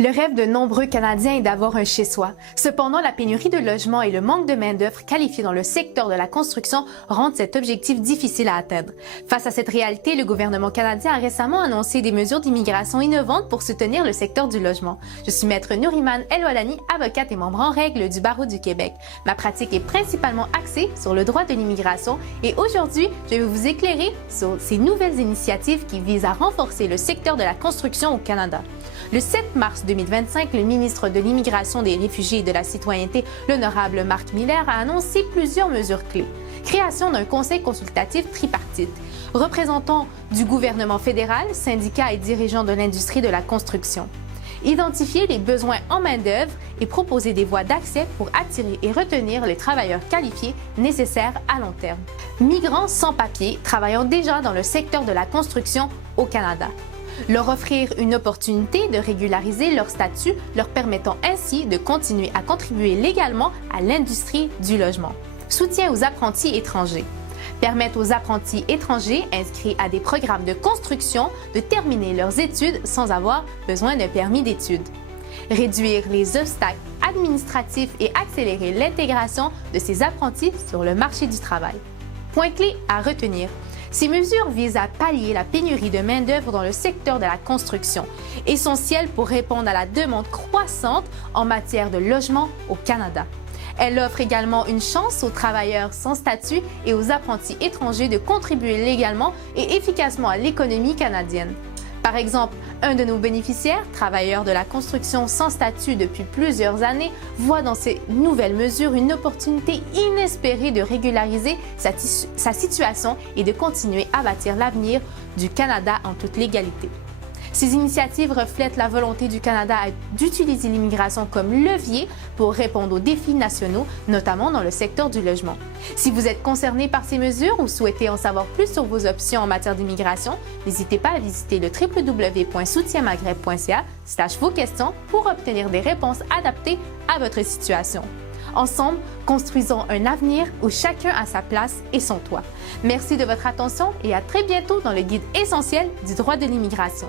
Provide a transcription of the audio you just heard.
Le rêve de nombreux Canadiens est d'avoir un chez-soi. Cependant, la pénurie de logements et le manque de main-d'œuvre qualifiée dans le secteur de la construction rendent cet objectif difficile à atteindre. Face à cette réalité, le gouvernement canadien a récemment annoncé des mesures d'immigration innovantes pour soutenir le secteur du logement. Je suis maître Nouriman El-Walani, avocate et membre en règle du Barreau du Québec. Ma pratique est principalement axée sur le droit de l'immigration et aujourd'hui, je vais vous éclairer sur ces nouvelles initiatives qui visent à renforcer le secteur de la construction au Canada. Le 7 mars 2025, le ministre de l'Immigration, des Réfugiés et de la Citoyenneté, l'honorable Marc Miller, a annoncé plusieurs mesures clés. Création d'un conseil consultatif tripartite, représentants du gouvernement fédéral, syndicats et dirigeants de l'industrie de la construction. Identifier les besoins en main-d'œuvre et proposer des voies d'accès pour attirer et retenir les travailleurs qualifiés nécessaires à long terme. Migrants sans papier travaillant déjà dans le secteur de la construction au Canada. Leur offrir une opportunité de régulariser leur statut, leur permettant ainsi de continuer à contribuer légalement à l'industrie du logement. Soutien aux apprentis étrangers. Permettre aux apprentis étrangers inscrits à des programmes de construction de terminer leurs études sans avoir besoin d'un permis d'études. Réduire les obstacles administratifs et accélérer l'intégration de ces apprentis sur le marché du travail. Point clé à retenir. Ces mesures visent à pallier la pénurie de main-d'œuvre dans le secteur de la construction, essentielle pour répondre à la demande croissante en matière de logement au Canada. Elles offrent également une chance aux travailleurs sans statut et aux apprentis étrangers de contribuer légalement et efficacement à l'économie canadienne. Par exemple, un de nos bénéficiaires, travailleur de la construction sans statut depuis plusieurs années, voit dans ces nouvelles mesures une opportunité inespérée de régulariser sa situation et de continuer à bâtir l'avenir du Canada en toute légalité. Ces initiatives reflètent la volonté du Canada d'utiliser l'immigration comme levier pour répondre aux défis nationaux, notamment dans le secteur du logement. Si vous êtes concerné par ces mesures ou souhaitez en savoir plus sur vos options en matière d'immigration, n'hésitez pas à visiter le www.soutienmaghreb.ca/vos questions pour obtenir des réponses adaptées à votre situation. Ensemble, construisons un avenir où chacun a sa place et son toit. Merci de votre attention et à très bientôt dans le guide essentiel du droit de l'immigration.